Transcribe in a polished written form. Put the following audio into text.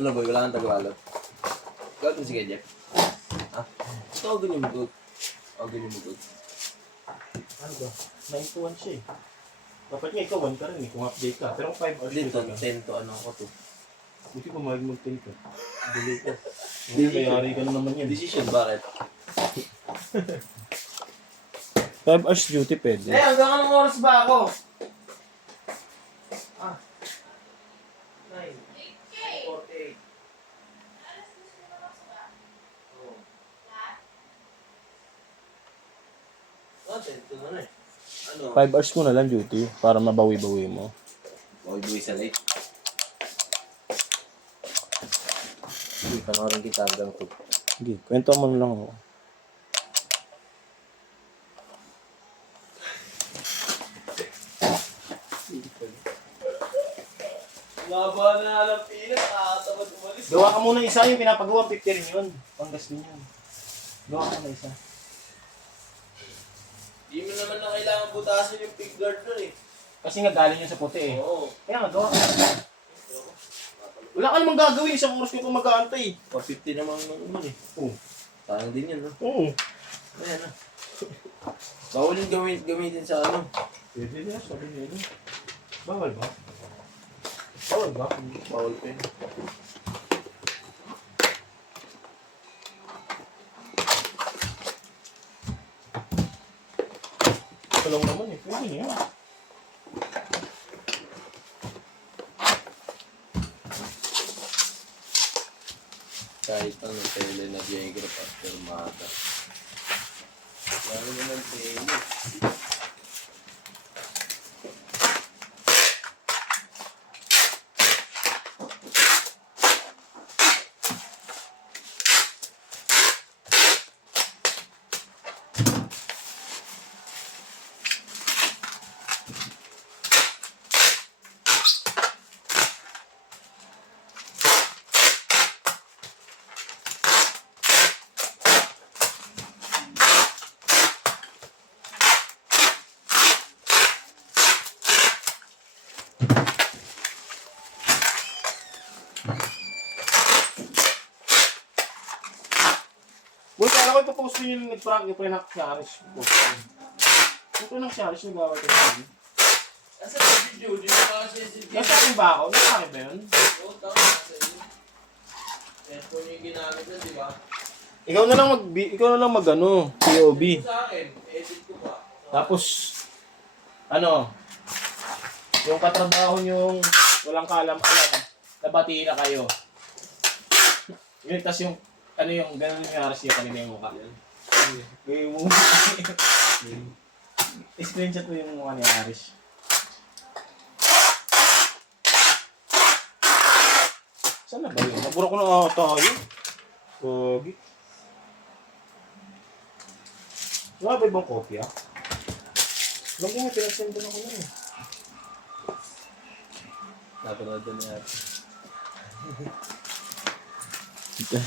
Ano boy, wala kang Tagalog. Gawin sige, Jeff. Ha? Ito, ganyan mo good. Ganyan mo good. Ano ba? 9 to 1 siya eh. Dapat nga ikaw 1 ka rin eh, kung update ka. Pero 5 hours Dito, ka. 10 to ano ako to. Buti pa mag-10 ka. Dili ko. Hindi, mayari ka na naman yan. Decision, bakit? 5 hours duty pwede. Hanggang anong oras ba ako? 9. 48. Oh, 10 to na eh. Ano? 5 hours mo na lang duty para mabawi-bawi mo. Bawi-bawi sa late. Hindi, panoorin kita hanggang to. Sige, kwento mo na lang ako. Laba na alam pila, nakakatamad umalis. Gawa ka muna isa yung pinapagawa, 50 rin yun. Panggas din yun. Gawa ka muna isa. Di mo naman na kailangan butasin yung pig guard nun eh. Kasi nga galing yun sa puti eh. Oo. Kaya nga, gawa ka. Wala ka namang gagawin, isang oras ko pa mag-aantay. 450 naman naman eh. Oo. Sayang din yan, no? Oo. Ayan na. Bawal yung gamitin sa ano. Pwede na, sabi niya yun. Bawal ba? Bawal ba? Bawal pa yun. Ito lang naman eh, pwede niya. Kahit ano, tele na diagram after mata. Lalo naman tele. Boy, kaya ko ipopost ko yung nag-prank yung pre-knock sa Aris. Yung pre-knock sa Aris, nag-away ko sa Asa ba si Judy? Si nasa akin ba ako? Nasa akin ba yun? Oo, tama. Nasa iyo. Cellphone yung ginamit na, di ba? Ikaw na lang mag ano, POB. Sa akin, edit ko pa. Tapos, ano, yung katrabaho yung walang kaalam-alam, nabatiin na kayo. Yun, tas yung, ano yung, gano'n yung Aris yung kanina yung mukha. Yung mukha. Screenshot mo yung mukha ni Aris. Saan na ba yun? Nabura ko na ata yun. Pogi. Wala ba ibang kopya? Alam ko nga, pinag-send na ko na eh. Napanood na niya. Ito.